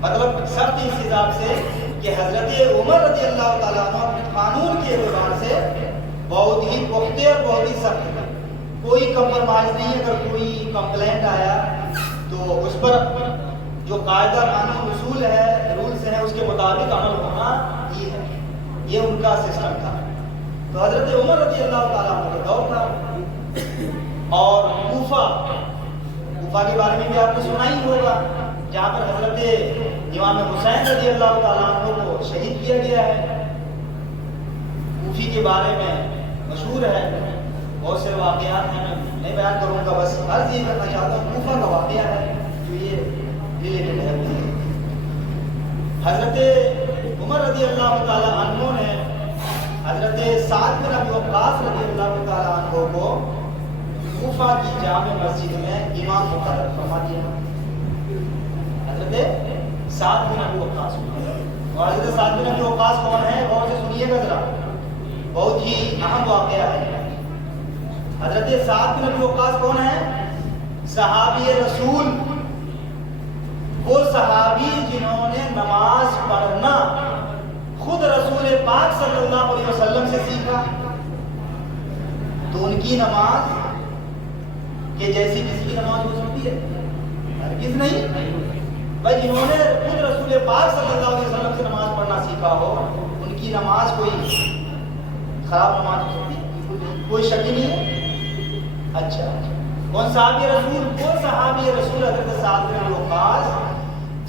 مطلب سخت اس حساب سے کہ حضرت عمر رضی اللہ تعالیٰ عنہ قانون کے اعتبار سے بہت ہی پختہ اور بہت ہی سخت تھا، کوئی کمپرمائز نہیں۔ اگر کوئی کمپلینٹ آیا تو اس پر جو قاعدہ قانون اصول ہے، رولز ہیں، اس کے مطابق عمل ہونا ہی ہے، یہ ان کا سسٹم تھا۔ تو حضرت عمر رضی اللہ تعالیٰ عنہ کا دور تھا، اور کوفہ کے بارے میں بھی آپ نے سنا ہی ہوگا، جہاں پر حضرت امام حسین رضی اللہ تعالیٰ عنہ کو شہید کیا گیا ہے۔ کوفی کے بارے میں مشہور ہے، بہت سے واقعات ہیں، میں نہیں بیان کروں گا، بس عرض یہ کرنا چاہتا ہوں کوفہ کا واقعہ ہے جو یہ ریلیٹڈ ہے۔ حضرت عمر رضی اللہ تعالیٰ عنہ نے حضرت سعد بن ابی وقاص رضی اللہ تعالیٰ عنہ کو کوفہ کی جامع مسجد میں امام مقرر فرما دیا حضرت سعد بن ابی وقاص کو۔ اور حضرت سعد بن ابی وقاص کون ہے؟ غور سے سنیے گا ذرا، بہت ہی اہم واقعہ ہے۔ حضرت سعد بن ابی وقاص کون ہے؟ صحابی رسول، وہ صحابی جنہوں نے نماز پڑھنا خود رسول پاک صلی اللہ علیہ وسلم سے سیکھا، تو ان کی نماز کہ جیسی کسی کی نماز ہو سکتی ہے؟ ہرگز نہیں۔ بھائی جنہوں نے خود رسول پاک صلی اللہ علیہ وسلم سے نماز پڑھنا سیکھا ہو، ان کی نماز کوئی خراب نماز ہو سکتی ہے؟ کوئی شک ہی نہیں ہے۔ اچھا، کون صحابی رسول؟ وہ صحابی رسول حضرت سعد بن ابی وقاص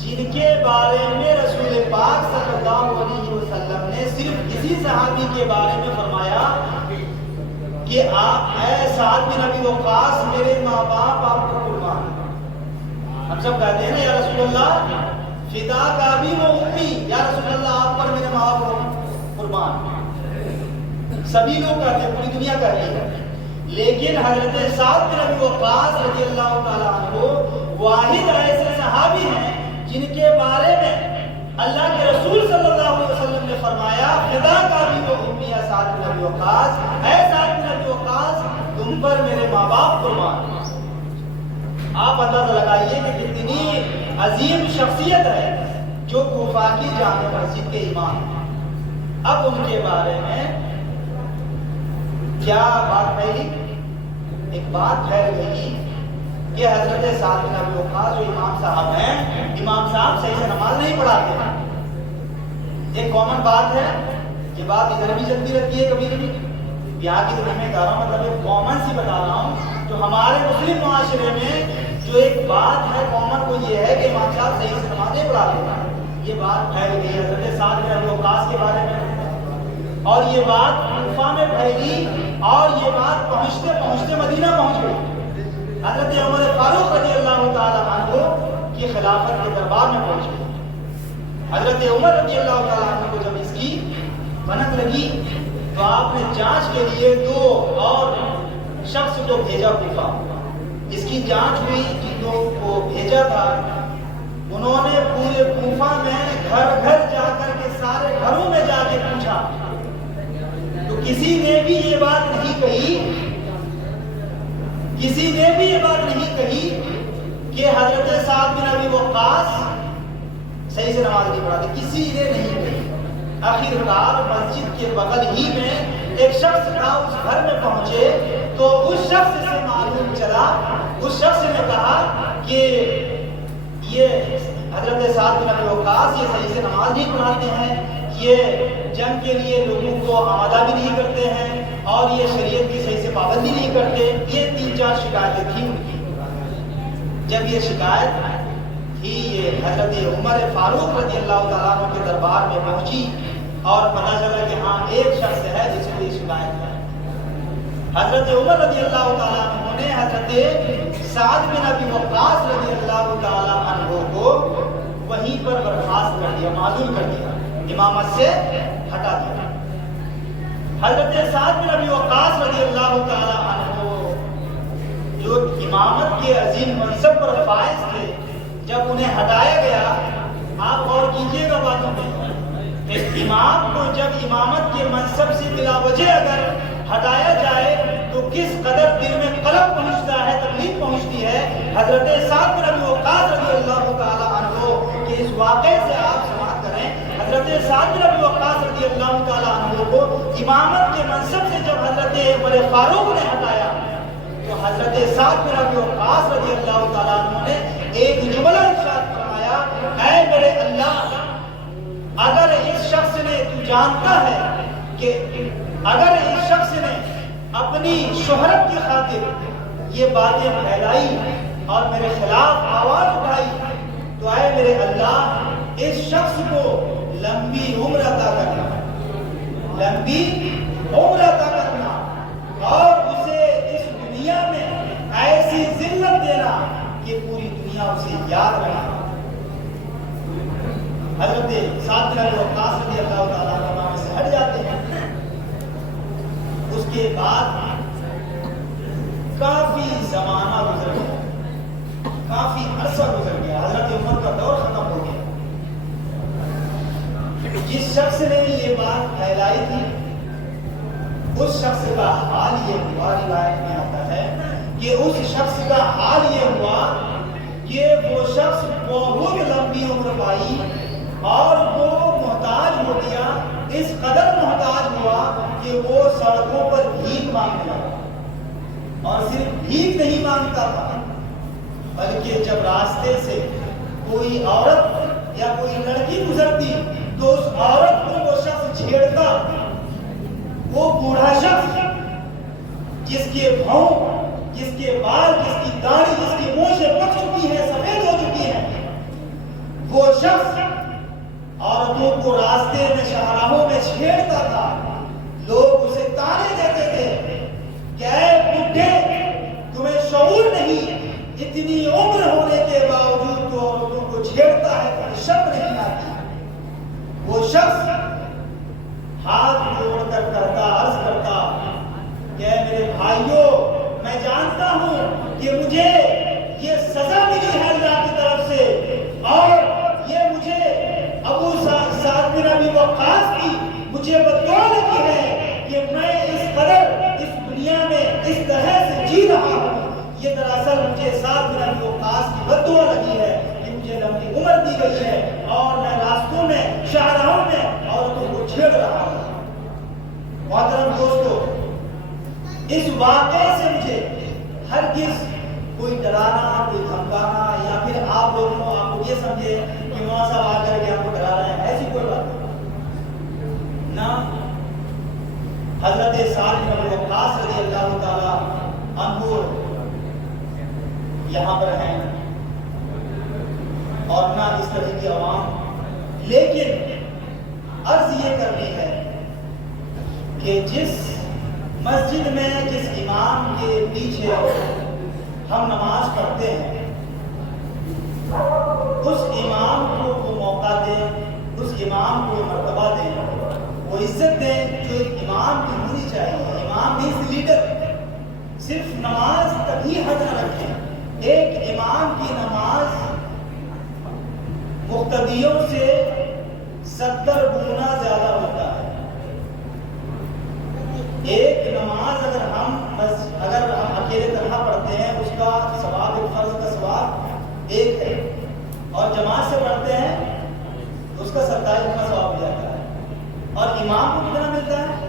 جن کے بارے میں رسول پاک صلی اللہ علیہ وسلم نے صرف اسی صحابی کے بارے میں فرمایا کہ آپ اے سعد بن ابی وقاص میرے ماں باپ آپ کو قربان۔ ہم سب کہتے ہیں نا یا رسول اللہ فدا کا بھی وہ امی، یا رسول اللہ آپ پر میرے ماں باپ قربان، سبھی لوگ کہتے ہیں، پوری دنیا کہتی ہے۔ لیکن حضرت سعد بن ابی وقاص رضی اللہ تعالیٰ عنہ واحد ایسے صحابی ہیں جن کے بارے میں اللہ کے رسول صلی اللہ علیہ وسلم نے فرمایا فدا کا بھی وہ امی ہے سعد بن ابی وقاص، اے سعد بن ابی وقاص تم پر میرے ماں باپ قربان۔ آپ اندازہ لگائیے کہ کتنی عظیم شخصیت ہے جو کوفہ کی جامع مسجد کے امام۔ اب ان کے بارے میں کیا بات پھیلی؟ ایک بات پھیل گئی کہ حضرت سعد بن ابی وقاص جو امام صاحب ہیں، امام صاحب صحیح سے نماز نہیں پڑھاتے ہیں۔ ایک کامن بات ہے، یہ بات ادھر بھی چلتی رہتی ہے کبھی کبھی، یہاں کی تو میں کہہ رہا ہوں، مطلب ایک کامن سی بتا رہا ہوں جو ہمارے مسلم معاشرے میں جو ایک بات ہے کامن، وہ یہ ہے کہ امام صاحب صحیح سے نماز نہیں پڑھاتے ہیں۔ یہ بات پھیل گئی حضرت سعد بن ابی وقاص کے بارے میں، اور یہ بات کوفہ میں پھیلی، اور یہ بات پہنچتے پہنچتے مدینہ پہنچ گئی۔ حضرت عمر فاروق رضی اللہ تعالیٰ عنہ کی خلافت کے دربار میں پہنچ گئی۔ حضرت عمر رضی اللہ تعالیٰ عنہ کو جب اس کی بھنک لگی تو آپ نے جانچ کے لیے 2 اور شخص کو بھیجا کوفہ۔ اس کی جانچ ہوئی، جن لوگوں کو بھیجا تھا انہوں نے پورے کوفہ میں گھر گھر جا کر کے سارے گھروں میں جا کے پوچھا، تو کسی نے بھی یہ بات نہیں کہی، کسی نے بھی یہ بات نہیں کہی کہ حضرت سعد بن ابی وقاص صحیح سے نماز نہیں پڑھاتے، کسی نے نہیں کہی۔ آخرکار مسجد کے بغل ہی میں ایک شخص تھا، اس گھر میں پہنچے تو اس شخص سے معلوم چلا، اس شخص نے کہا کہ یہ حضرت سعد بن ابی وقاص یہ صحیح سے نماز نہیں پڑھاتے ہیں، یہ جنگ کے لیے لوگوں کو آمادہ بھی نہیں کرتے ہیں، اور یہ شریعت کی صحیح سے پابندی نہیں کرتے۔ یہ 3-4 شکایتیں تھیں ان کی۔ جب یہ شکایت تھی یہ حضرت عمر فاروق رضی اللہ تعالیٰ عنہ کے دربار میں پہنچی، اور پتہ چلا کہ ہاں ایک شخص ہے جس کو یہ شکایت ہے۔ حضرت عمر رضی اللہ تعالیٰ عنہ نے حضرت سعد بن ابی وقاص رضی اللہ تعالیٰ عنہ کو وہیں پر برخاست کر دیا، معزول کر دیا، امامت سے ہٹا دیا۔ حضرت سعد بن ابی وقاص رضی اللہ تعالیٰ عنہ جو امامت کے عظیم منصب پر فائز تھے، جب انہیں ہٹایا گیا، آپ غور کیجئے گا باتوں پہ، کہ امام کو جب امامت کے منصب سے بلا وجہ اگر ہٹایا جائے تو کس قدر دل میں قلق پہنچتا ہے، تکلیف پہنچتی ہے۔ حضرت سعد بن ابی وقاص رضی اللہ تعالیٰ عنہ کے اس واقعے سے آپ سماعت کریں۔ حضرت سعد بن ابی وقاص رضی اللہ تعالیٰ عنہ کو امامت کے منصب سے جب حضرت عمر فاروق نے ہٹایا تو حضرت سعد بن ابی وقاص رضی اللہ تعالیٰ عنہ نے ایک جملہ ارشاد فرمایا، اے میرے اللہ، اگر اس شخص نے، تو جانتا ہے کہ اگر اس شخص نے اپنی شہرت کی خاطر یہ باتیں پھیلائی اور میرے خلاف آواز اٹھائی تو اے میرے اللہ اس شخص کو لمبی عمر عطا کرنا، لمبی عمر عطا کرنا، اور اسے اس دنیا میں ایسی ذلت دینا کہ پوری دنیا اسے یاد رکھے۔ حضرت سعد بن ابی وقاص رضی اللہ تعالیٰ عنہ سے ہٹ جاتے ہیں۔ اس کے بعد کافی زمانہ گزر گیا، کافی عرصہ گزر گیا، حضرت عمر کا دور ختم ہو گیا۔ جس شخص نے یہ بات پھیلائی تھی اس شخص کا حال یہ ہوا، روایت میں آتا ہے کہ اس شخص کا حال یہ ہوا کہ وہ شخص بہت لمبی عمر پائی اور وہ محتاج ہو گیا، اس قدر محتاج ہوا کہ وہ سڑکوں پر بھیک مانگنے لگا، اور صرف بھیک نہیں مانگتا تھا بلکہ جب راستے سے کوئی عورت یا کوئی لڑکی گزرتی تو اس عورت کو وہ شخص چھیڑتا۔ وہ بوڑھا شخص جس کے بھاؤں، جس کے بال، جس کی داڑھی، جس کی مونچھیں پک چکی ہیں، سفید ہو چکی ہیں، وہ شخص عورتوں کو راستے میں، شاہراہوں میں چھیڑتا تھا۔ لوگ اسے تانے دیتے تھے کہ اے بڈھے، تمہیں شعور نہیں، اتنی عمر ہونے کے باوجود تو عورتوں کو چھیڑتا ہے، تمہیں شرم نہیں آتی۔ وہ شخص ہاتھ جوڑ کر کرتا، عرض کرتا کہ میرے بھائیوں، میں جانتا ہوں کہ مجھے یہ سزا ملی ہے اللہ کی طرف سے، اور یہ مجھے ابو سعد بن ابی وقاص کی مجھے بددعا لگی ہے کہ میں اس قدر اس دنیا میں اس طرح سے جی رہا ہوں، یہ دراصل مجھے سعد بن ابی وقاص کی بددعا لگی ہے کہ مجھے لمبی عمر دی گئی ہے اور میں راستوں میں، شاہراہوں میں عورتوں کو چھیڑ رہا ہوں۔ محترم دوستو، اس واقعے سے مجھے ہرگز کوئی ڈرانا، کوئی دھمکانا یا پھر آپ لوگوں یہ سمجھے کہ وہاں صاحب آ کر کے آپ کو ڈرا رہے ہیں، ایسی کوئی بات نہیں۔ نہ حضرت سعد بن ابی وقاص رضی اللہ تعالی عنہ یہاں پر ہیں اور نہ اس طرح کی عوام، لیکن عرض یہ کرنی ہے کہ جس مسجد میں، جس امام کے پیچھے ہم نماز پڑھتے ہیں، اس امام کو وہ موقع دیں، اس امام کو مرتبہ دیں، وہ عزت دیں جو ایک امام کی ہونی چاہیے۔ امام مینس لیڈر، صرف نماز تک ہی حد نہ رکھیں۔ ایک امام کی نماز مقتدیوں سے 70 گنا زیادہ ہوتا ہے۔ ایک نماز اگر ہم اکیلے تنہا پڑھتے ہیں، اس کا ثواب، ایک فرض کا ثواب ایک ہے، اور جماعت سے پڑھتے ہیں تو اس کا 27 گنا ثواب مل جاتا ہے۔ اور امام کو کتنا ملتا ہے؟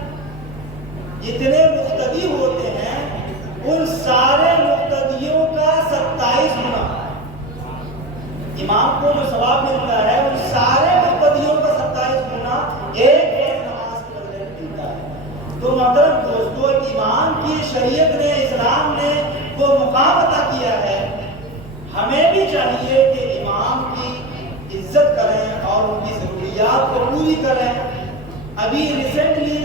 جتنے مقتدی ہوتے ہیں ان سارے مقتدیوں کا 27 گنا امام کو جو ثواب ملتا ہے، ان سارے مقتدیوں کا 27 گنا ایک نماز کے بدلے میں ملتا ہے۔ تو محترم دوستو، امام کی شریعت نے، اسلام نے وہ مقام عطا کیا ہے، ہمیں بھی چاہیے کہ امام کی عزت کریں اور ان کی ضروریات کو پوری کریں۔ ابھی ریسنٹلی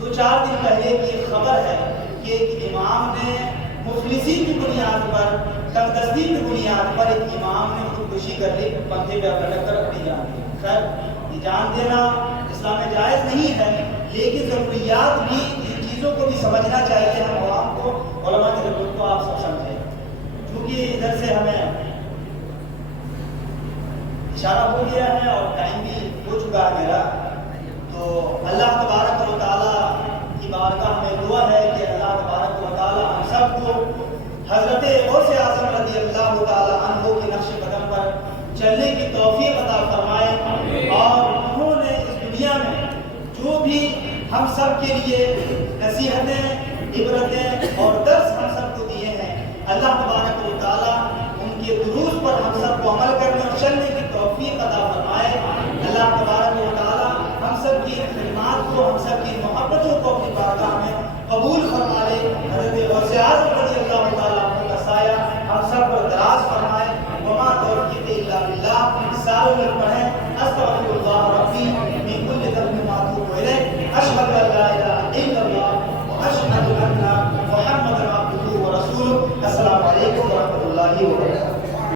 2-4 دن پہلے کی خبر ہے کہ ایک امام نے مفلسی کی بنیاد پر، تنگدستی کی بنیاد پر ایک امام نے خودکشی کر لی، پنکھے پہ لٹک کر اپنی جان دی۔ خیر، یہ جان دینا اسلام میں جائز نہیں ہے، لیکن ضروریات بھی، ان چیزوں کو بھی سمجھنا چاہیے ہم عوام کو، علماء کی ضرورت کو آپ سب سمجھیں۔ کیونکہ ادھر سے ہمیں اشارہ ہو گیا ہے اور ٹائم بھی ہو چکا ہے میرا، تو اللہ تبارک و تعالیٰ کی بارگاہ میں دعا ہے کہ اللہ تبارک و تعالیٰ ہم سب کو حضرت غوث اعظم رضی اللہ تعالیٰ عنہ کے نقش قدم پر چلنے کی توفیق عطا فرمائے، اور انہوں نے اس دنیا میں جو بھی ہم سب کے لیے نصیحتیں، عبرتیں اور درس